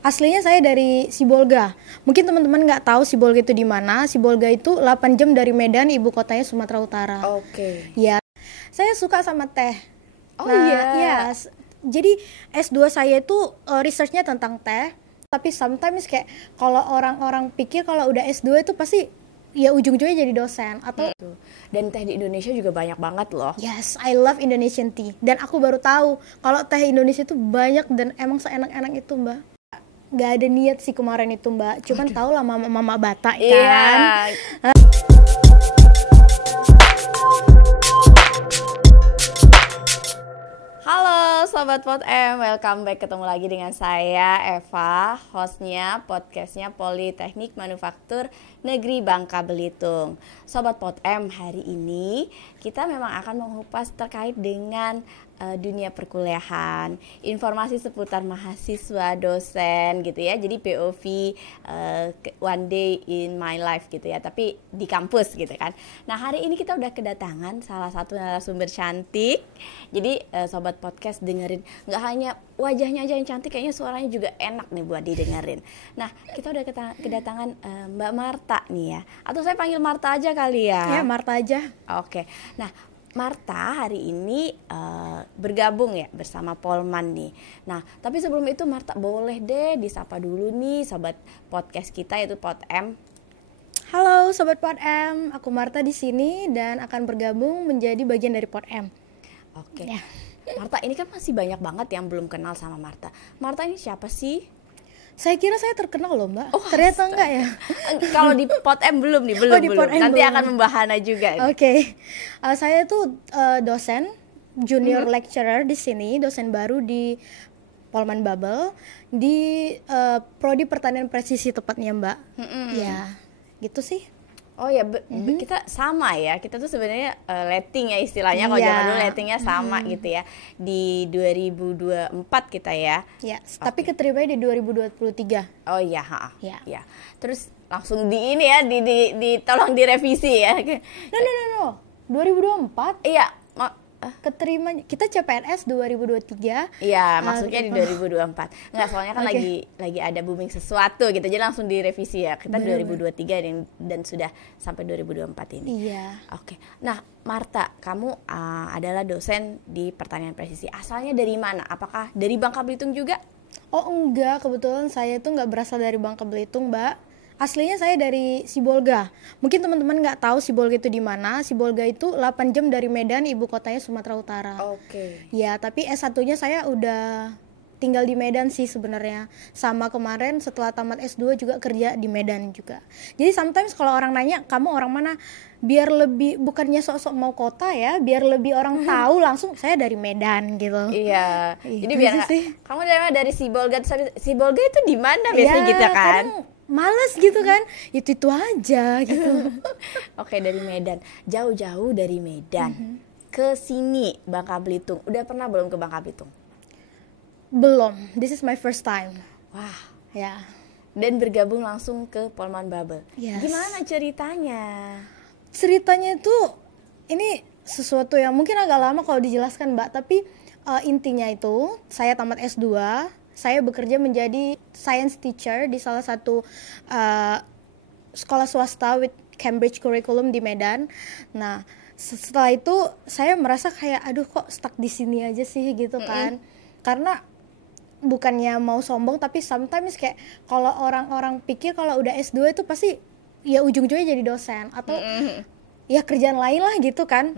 Aslinya saya dari Sibolga. Mungkin teman-teman nggak tahu Sibolga itu di mana. Sibolga itu 8 jam dari Medan, ibu kotanya Sumatera Utara. Oke. Ya, saya suka sama teh. Oh Nah, iya. ya, jadi S2 saya itu researchnya tentang teh. Tapi sometimes kayak kalau orang-orang pikir kalau udah S2 itu pasti ya ujung-ujungnya jadi dosen atau Dan teh di Indonesia juga banyak banget loh. yes, I love Indonesian tea. Dan aku baru tahu kalau teh Indonesia itu banyak dan emang seenak-enak itu, Mbak. Gak ada niat sih kemarin itu, Mbak. Cuman tau lah mama Batak kan. Iya. Halo Sobat Pot M, welcome back, ketemu lagi dengan saya Eva, hostnya podcastnya Politeknik Manufaktur Negeri Bangka Belitung. Sobat Pot M, hari ini kita memang akan mengupas terkait dengan dunia perkuliahan, informasi seputar mahasiswa, dosen gitu ya. Jadi POV one day in my life gitu ya, tapi di kampus gitu kan. Nah, hari ini kita udah kedatangan salah satu narasumber cantik. Jadi Sobat Podcast dengerin, nggak hanya wajahnya aja yang cantik, kayaknya suaranya juga enak nih buat didengerin. Nah, kita udah kedatangan Mbak Marta nih ya, atau saya panggil Marta aja kali ya. Ya, Marta aja. Oke. Nah, Marta hari ini bergabung ya bersama Polman nih. Nah, tapi sebelum itu Marta boleh deh disapa dulu nih Sobat Podcast kita, yaitu Pot M. Halo Sobat Pot M, aku Marta di sini dan akan bergabung menjadi bagian dari Pot M. Oke. Ya. Marta, ini kan masih banyak banget yang belum kenal sama Marta. Marta ini siapa sih? Saya kira saya terkenal loh, Mbak. Oh, ternyata enggak ya? Kalau di Pot M belum nih, belum. Di Pot M Nanti belum. akan membahana juga. Oke. Saya tuh dosen, junior lecturer di sini, dosen baru di Polman Babel di prodi pertanian presisi tepatnya, Mbak. Ya, gitu sih. Oh ya, kita sama ya. Kita tuh sebenarnya letting ya istilahnya. Kalau zaman dulu lettingnya sama gitu ya. Di 2024 kita ya. Ya, tapi keterimanya di 2023. Oh iya, Ya. ya. Terus langsung di ini ya, tolong direvisi ya. No. 2024 Iya, keterima kita CPNS 2023. iya, maksudnya di 2024. Enggak, soalnya kan Oke. lagi ada booming sesuatu gitu. Jadi langsung direvisi ya. Kita 2023 dan sudah sampai 2024 ini. Iya. Oke. Nah, Marta, kamu adalah dosen di pertanian presisi. Asalnya dari mana? Apakah dari Bangka Belitung juga? Oh enggak, kebetulan saya tuh nggak berasal dari Bangka Belitung, Mbak. Aslinya saya dari Sibolga. Mungkin teman-teman nggak tahu Sibolga itu di mana. Sibolga itu 8 jam dari Medan, ibu kotanya Sumatera Utara. Oke. Ya, tapi S1-nya saya udah tinggal di Medan sih sebenarnya. Sama kemarin setelah tamat S2 juga kerja di Medan juga. Jadi sometimes kalau orang nanya, "Kamu orang mana?" Biar lebih, bukannya sok-sok mau kota ya, biar lebih orang tahu langsung saya dari Medan gitu. Iya. Jadi Gitu biar sih. kamu dari Sibolga. Sibolga itu di mana biasanya gitu kan? Kadang males gitu kan, itu aja gitu. Oke, dari Medan. Jauh-jauh dari Medan ke sini Bangka Belitung. Udah pernah belum ke Bangka Belitung? Belum, this is my first time. Wah. Ya. Dan bergabung langsung ke Polman Babel. Yes. Gimana ceritanya? Ceritanya itu ini sesuatu yang mungkin agak lama kalau dijelaskan, Mbak, tapi intinya itu saya tamat S2, saya bekerja menjadi science teacher di salah satu sekolah swasta with Cambridge curriculum di Medan. Nah, setelah itu saya merasa kayak aduh kok stuck di sini aja sih gitu kan. Karena bukannya mau sombong, tapi sometimes kayak kalau orang-orang pikir kalau udah S2 itu pasti ya ujung-ujungnya jadi dosen atau ya kerjaan lain lah gitu kan.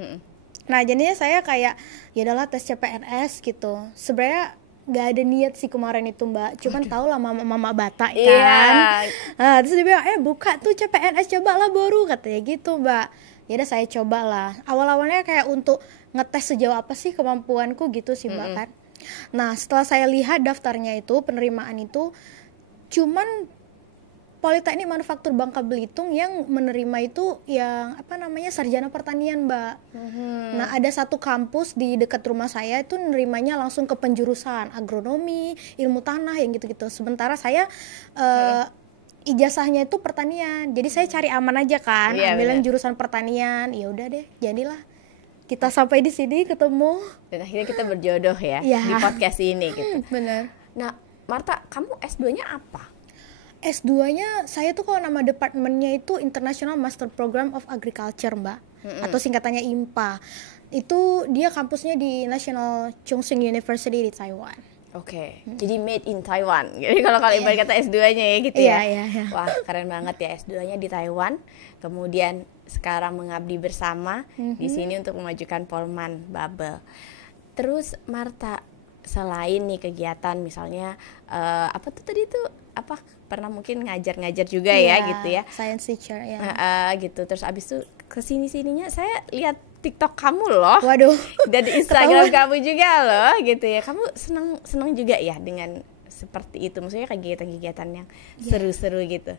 Nah, jadinya saya kayak ya udahlah tes CPNS gitu. Sebenarnya gak ada niat sih kemarin itu, Mbak. Cuman tau lah mama Batak kan. Iya. Nah, terus dia bilang, buka tuh CPNS, cobalah baru, katanya gitu, Mbak. Ya udah saya cobalah. Awal-awalnya kayak untuk ngetes sejauh apa sih kemampuanku gitu sih, Mbak kan. Nah, setelah saya lihat daftarnya itu, penerimaan itu cuman Politeknik Manufaktur Bangka Belitung yang menerima itu yang sarjana pertanian, Mbak. Nah, ada satu kampus di dekat rumah saya itu nerimanya langsung ke penjurusan agronomi, ilmu tanah yang gitu-gitu. Sementara saya ijazahnya itu pertanian. Jadi saya cari aman aja kan, ambil yang jurusan pertanian. Ya udah deh, jadilah kita sampai di sini ketemu. Dan akhirnya kita berjodoh ya Ya. di podcast ini gitu. Bener. Nah, Marta, kamu S2-nya apa? S2-nya saya tuh kalau nama departemennya itu International Master Program of Agriculture, Mbak. Atau singkatannya IMPA. Itu dia kampusnya di National Chongqing University di Taiwan. Oke, jadi made in Taiwan. Jadi kalau ibarat kata S2-nya ya gitu ya. Iya. Wah, keren banget ya, S2-nya di Taiwan. Kemudian sekarang mengabdi bersama di sini untuk memajukan Polman Bubble. Terus Marta, selain nih kegiatan misalnya apa tuh tadi tuh pernah mungkin ngajar juga ya gitu ya. Science teacher ya. Gitu. Terus abis itu kesini-sininya saya lihat TikTok kamu loh. Waduh. Dan Instagram kamu juga loh gitu ya. Kamu senang juga ya dengan seperti itu. Maksudnya kegiatan-kegiatan yang seru-seru gitu.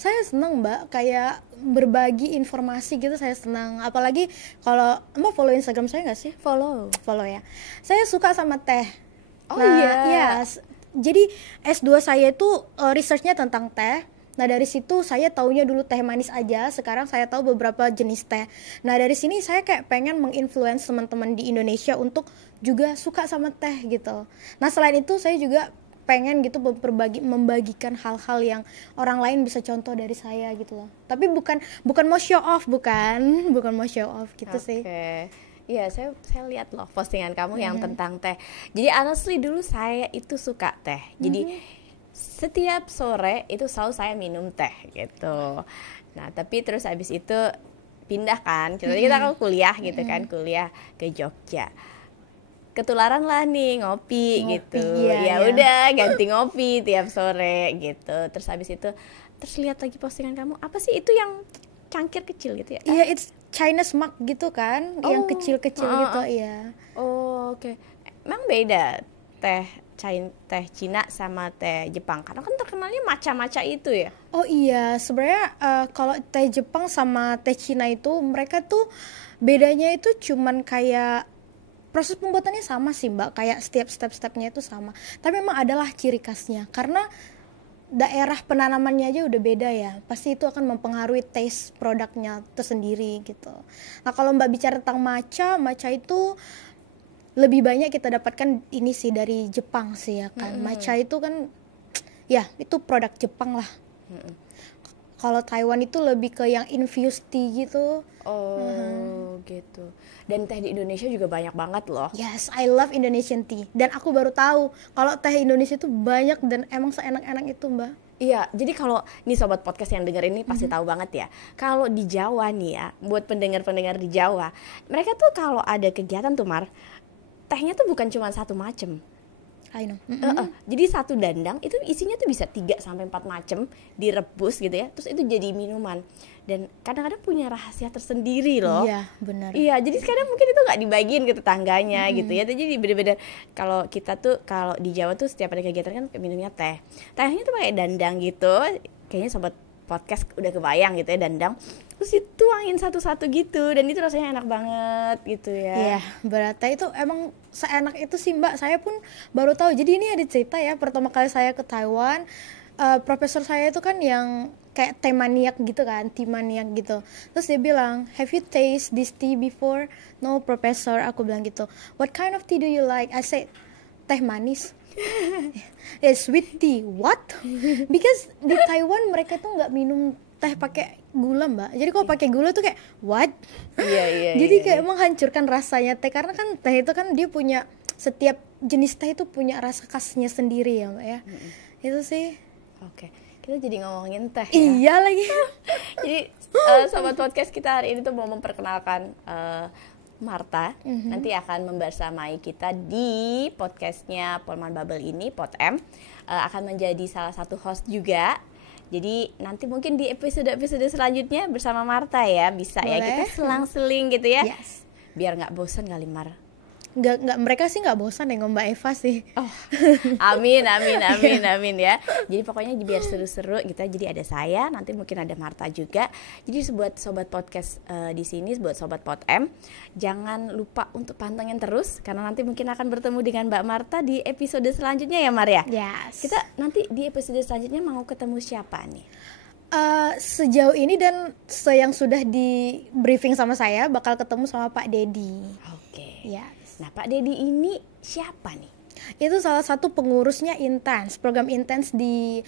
Saya senang, Mbak, kayak berbagi informasi gitu, saya senang. Apalagi kalau Mbak follow Instagram saya nggak sih? Follow ya. Saya suka sama teh. Oh iya. Jadi S2 saya itu researchnya tentang teh. Nah dari situ saya taunya dulu teh manis aja, sekarang saya tahu beberapa jenis teh. Nah dari sini saya kayak pengen menginfluence teman-teman di Indonesia untuk juga suka sama teh gitu. Nah selain itu saya juga pengen gitu membagikan hal-hal yang orang lain bisa contoh dari saya gitu loh. Tapi bukan mau show off, bukan mau show off gitu sih. Iya, saya lihat loh postingan kamu yang tentang teh. Jadi honestly dulu saya itu suka teh. Jadi setiap sore itu selalu saya minum teh gitu. Nah, tapi terus habis itu pindah kan. Kita kan kuliah gitu kan, kuliah ke Jogja. Ketularan lah nih ngopi gitu. Ya udah ganti ngopi tiap sore gitu. Terus habis itu lihat lagi postingan kamu, apa sih itu yang cangkir kecil gitu ya? Iya, it's Chinese mug gitu kan, yang kecil-kecil gitu, iya. Oh, oke. Emang beda teh Cina sama teh Jepang? Karena kan terkenalnya maca-maca itu ya. Oh iya, sebenarnya kalau teh Jepang sama teh Cina itu mereka tuh bedanya itu cuman kayak proses pembuatannya sama sih, Mbak, kayak setiap step-stepnya itu sama. Tapi memang adalah ciri khasnya karena daerah penanamannya aja udah beda ya, pasti itu akan mempengaruhi taste produknya tersendiri gitu. Nah kalau Mbak bicara tentang matcha itu lebih banyak kita dapatkan ini sih dari Jepang sih ya kan. Matcha itu kan ya itu produk Jepang lah. Kalau Taiwan itu lebih ke yang infused tea gitu. Gitu. Dan teh di Indonesia juga banyak banget loh. Yes, I love Indonesian tea. Dan aku baru tahu kalau teh Indonesia itu banyak dan emang seenak-enak itu, Mbak. Iya, jadi kalau nih sobat podcast yang denger ini pasti tahu banget ya. Kalau di Jawa nih ya, buat pendengar-pendengar di Jawa, mereka tuh kalau ada kegiatan tuh Mar, tehnya tuh bukan cuma satu macem. I know. Jadi satu dandang itu isinya tuh bisa 3 sampai 4 macem direbus gitu ya. Terus itu jadi minuman. Dan kadang-kadang punya rahasia tersendiri loh. Iya, benar. Iya, jadi sekarang mungkin itu nggak dibagiin ke tetangganya gitu ya. Jadi bener-bener kalau kita tuh kalau di Jawa tuh setiap ada kegiatan kan minumnya teh. Tehnya tuh pakai dandang gitu. Kayaknya sobat podcast udah kebayang gitu ya, dandang. Terus dituangin satu-satu gitu dan itu rasanya enak banget gitu ya. Iya, berarti itu emang seenak itu sih, Mbak. Saya pun baru tahu. Jadi ini ada cerita ya, pertama kali saya ke Taiwan, profesor saya itu kan yang kayak teh maniak gitu kan, tea maniak gitu. Terus dia bilang, "Have you taste this tea before?" "No, professor," aku bilang gitu. "What kind of tea do you like?" I said, "Teh manis." "It's sweet tea." "What?" Because di Taiwan mereka tuh nggak minum teh pakai gula, Mbak. Jadi kalau pakai gula tuh kayak what? Iya. Jadi kayak menghancurkan rasanya teh karena kan teh itu kan dia punya setiap jenis teh itu punya rasa khasnya sendiri ya, Mbak ya. Itu sih. Oke. Kita jadi ngomongin teh ya. Iya lagi. Jadi sobat podcast kita hari ini tuh mau memperkenalkan Marta. Nanti akan membersamai kita di podcastnya Polman Bubble ini, Pot-M. Akan menjadi salah satu host juga. Jadi nanti mungkin di episode-episode selanjutnya bersama Marta ya. Bisa boleh. Ya kita selang-seling gitu ya. Yes. Biar gak bosan kali Mar. Nggak, mereka sih nggak bosan dengan Mbak Eva sih. Oh, amin ya. Jadi pokoknya biar seru-seru gitu. Jadi ada saya, nanti mungkin ada Marta juga. Jadi buat sobat podcast di sini, buat sobat Pot-M, jangan lupa untuk pantengin terus karena nanti mungkin akan bertemu dengan Mbak Marta di episode selanjutnya ya Mar ya. Yes. Kita nanti di episode selanjutnya mau ketemu siapa nih? Sejauh ini dan yang sudah di briefing sama saya bakal ketemu sama Pak Dedi. Oke. Yes. Nah Pak Dedi ini siapa nih? itu salah satu pengurusnya Intens, program Intens di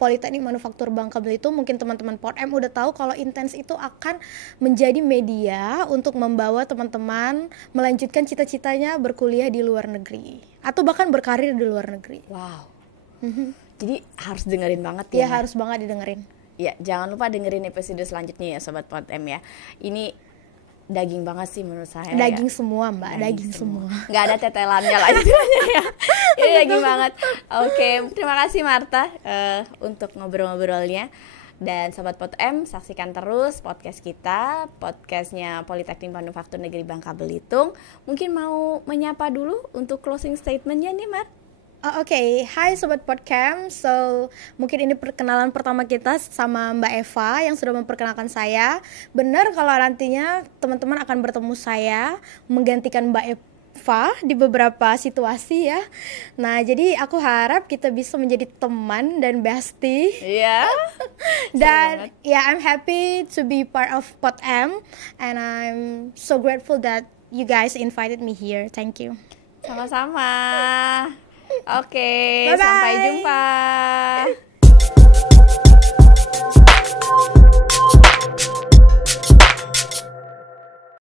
Politeknik Manufaktur Bangka Belitung. Mungkin teman-teman POTM udah tahu kalau Intens itu akan menjadi media untuk membawa teman-teman melanjutkan cita-citanya berkuliah di luar negeri atau bahkan berkarir di luar negeri. Wow. Jadi harus dengerin banget Ya, ya. harus banget didengerin. Ya, jangan lupa dengerin episode selanjutnya ya Sobat POTM ya. Ini daging banget sih menurut saya. Daging ya. semua Mbak, daging semua. Nggak ada tetelannya lah istilahnya ya. Ini daging banget. Oke, terima kasih Marta untuk ngobrol-ngobrolnya. Dan Sobat POTM, saksikan terus podcast kita, podcastnya Politeknik Manufaktur Negeri Bangka Belitung. Mungkin mau menyapa dulu untuk closing statementnya nih Mar. Oke, hai Sobat Podcast. So, mungkin ini perkenalan pertama kita sama Mbak Eva yang sudah memperkenalkan saya. Benar kalau nantinya teman-teman akan bertemu saya menggantikan Mbak Eva di beberapa situasi ya. Nah, jadi aku harap kita bisa menjadi teman dan bestie. Iya. Dan ya, I'm happy to be part of POTM and I'm so grateful that you guys invited me here. Thank you. Sama-sama. Oke, Bye-bye. sampai jumpa.